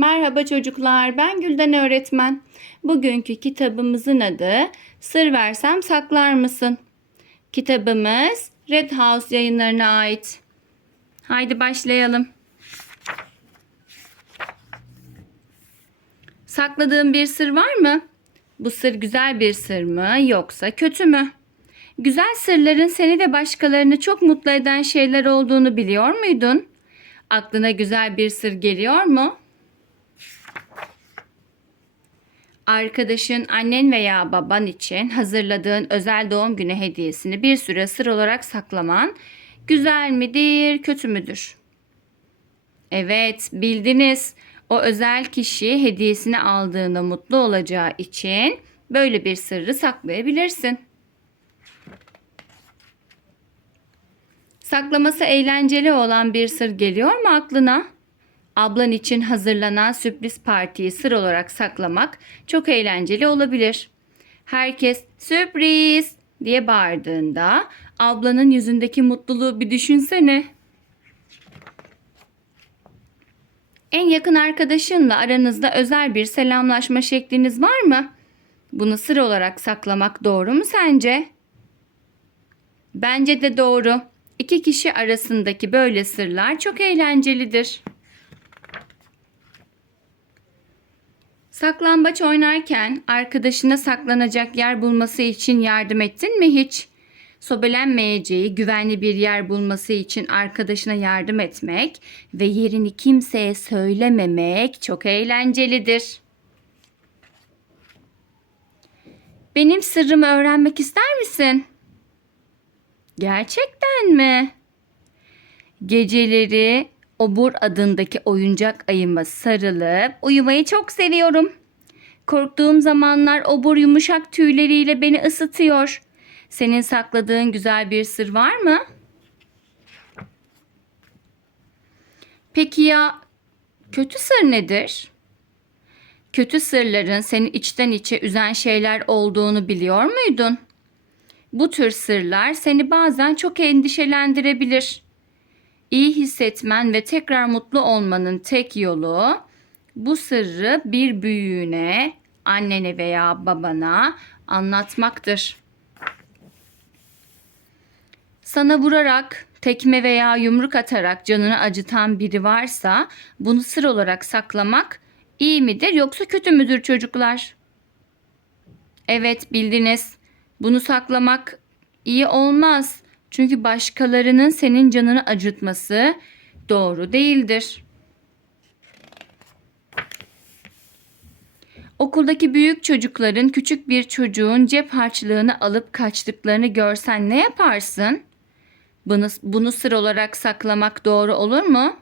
Merhaba çocuklar, ben Gülden öğretmen. Bugünkü kitabımızın adı Sır Versem Saklar Mısın? Kitabımız Red House yayınlarına ait. Haydi başlayalım. Sakladığın bir sır var mı? Bu sır güzel bir sır mı yoksa kötü mü? Güzel sırların seni ve başkalarını çok mutlu eden şeyler olduğunu biliyor muydun? Aklına güzel bir sır geliyor mu? Arkadaşın, annen veya baban için hazırladığın özel doğum günü hediyesini bir süre sır olarak saklaman güzel midir, kötü müdür? Evet, bildiniz. O özel kişi hediyesini aldığında mutlu olacağı için böyle bir sırrı saklayabilirsin. Saklaması eğlenceli olan bir sır geliyor mu aklına? Ablan için hazırlanan sürpriz partiyi sır olarak saklamak çok eğlenceli olabilir. Herkes sürpriz diye bağırdığında ablanın yüzündeki mutluluğu bir düşünsene. En yakın arkadaşınla aranızda özel bir selamlaşma şekliniz var mı? Bunu sır olarak saklamak doğru mu sence? Bence de doğru. İki kişi arasındaki böyle sırlar çok eğlencelidir. Saklambaç oynarken arkadaşına saklanacak yer bulması için yardım ettin mi hiç? Sobelenmeyeceği güvenli bir yer bulması için arkadaşına yardım etmek ve yerini kimseye söylememek çok eğlencelidir. Benim sırrımı öğrenmek ister misin? Gerçekten mi? Geceleri Obur adındaki oyuncak ayıma sarılıp uyumayı çok seviyorum. Korktuğum zamanlar obur yumuşak tüyleriyle beni ısıtıyor. Senin sakladığın güzel bir sır var mı? Peki ya kötü sır nedir? Kötü sırların seni içten içe üzen şeyler olduğunu biliyor muydun? Bu tür sırlar seni bazen çok endişelendirebilir. İyi hissetmen ve tekrar mutlu olmanın tek yolu bu sırrı bir büyüğüne, annene veya babana anlatmaktır. Sana vurarak, tekme veya yumruk atarak canını acıtan biri varsa bunu sır olarak saklamak iyi midir yoksa kötü müdür çocuklar? Evet bildiniz. Bunu saklamak iyi olmaz. Çünkü başkalarının senin canını acıtması doğru değildir. Okuldaki büyük çocukların küçük bir çocuğun cep harçlığını alıp kaçtıklarını görsen ne yaparsın? Bunu, bunu sır olarak saklamak doğru olur mu?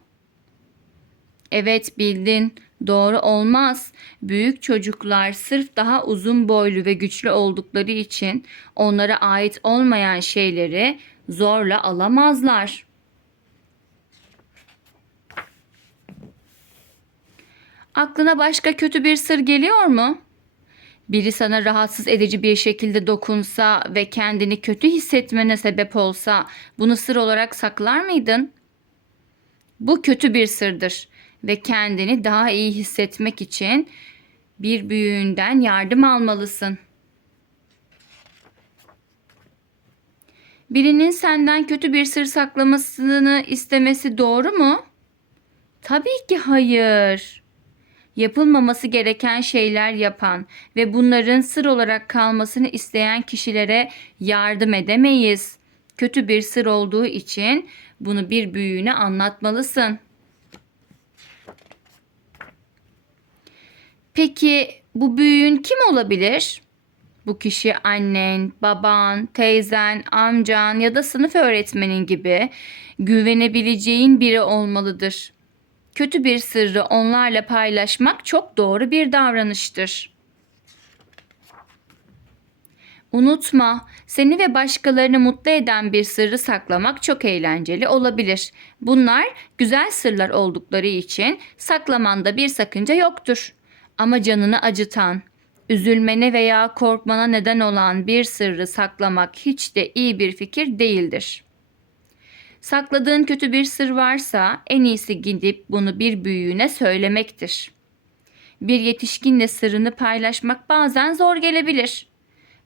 Evet bildin. Doğru olmaz. Büyük çocuklar sırf daha uzun boylu ve güçlü oldukları için onlara ait olmayan şeyleri zorla alamazlar. Aklına başka kötü bir sır geliyor mu? Biri sana rahatsız edici bir şekilde dokunsa ve kendini kötü hissetmene sebep olsa bunu sır olarak saklar mıydın? Bu kötü bir sırdır ve kendini daha iyi hissetmek için bir büyüğünden yardım almalısın. Birinin senden kötü bir sır saklamasını istemesi doğru mu? Tabii ki hayır. Yapılmaması gereken şeyler yapan ve bunların sır olarak kalmasını isteyen kişilere yardım edemeyiz. Kötü bir sır olduğu için bunu bir büyüğüne anlatmalısın. Peki bu büyüğün kim olabilir? Bu kişi annen, baban, teyzen, amcan ya da sınıf öğretmenin gibi güvenebileceğin biri olmalıdır. Kötü bir sırrı onlarla paylaşmak çok doğru bir davranıştır. Unutma, seni ve başkalarını mutlu eden bir sırrı saklamak çok eğlenceli olabilir. Bunlar güzel sırlar oldukları için saklamanda bir sakınca yoktur. Ama canını acıtan, üzülmene veya korkmana neden olan bir sırrı saklamak hiç de iyi bir fikir değildir. Sakladığın kötü bir sır varsa en iyisi gidip bunu bir büyüğüne söylemektir. Bir yetişkinle sırrını paylaşmak bazen zor gelebilir.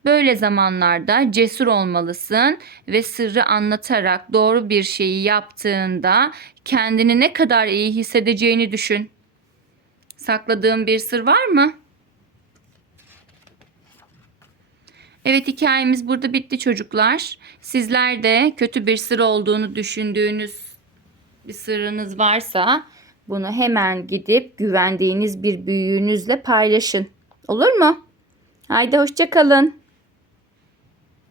Böyle zamanlarda cesur olmalısın ve sırrı anlatarak doğru bir şeyi yaptığında kendini ne kadar iyi hissedeceğini düşün. Sakladığın bir sır var mı? Evet hikayemiz burada bitti çocuklar. Sizler de kötü bir sır olduğunu düşündüğünüz bir sırrınız varsa bunu hemen gidip güvendiğiniz bir büyüğünüzle paylaşın. Olur mu? Haydi hoşça kalın.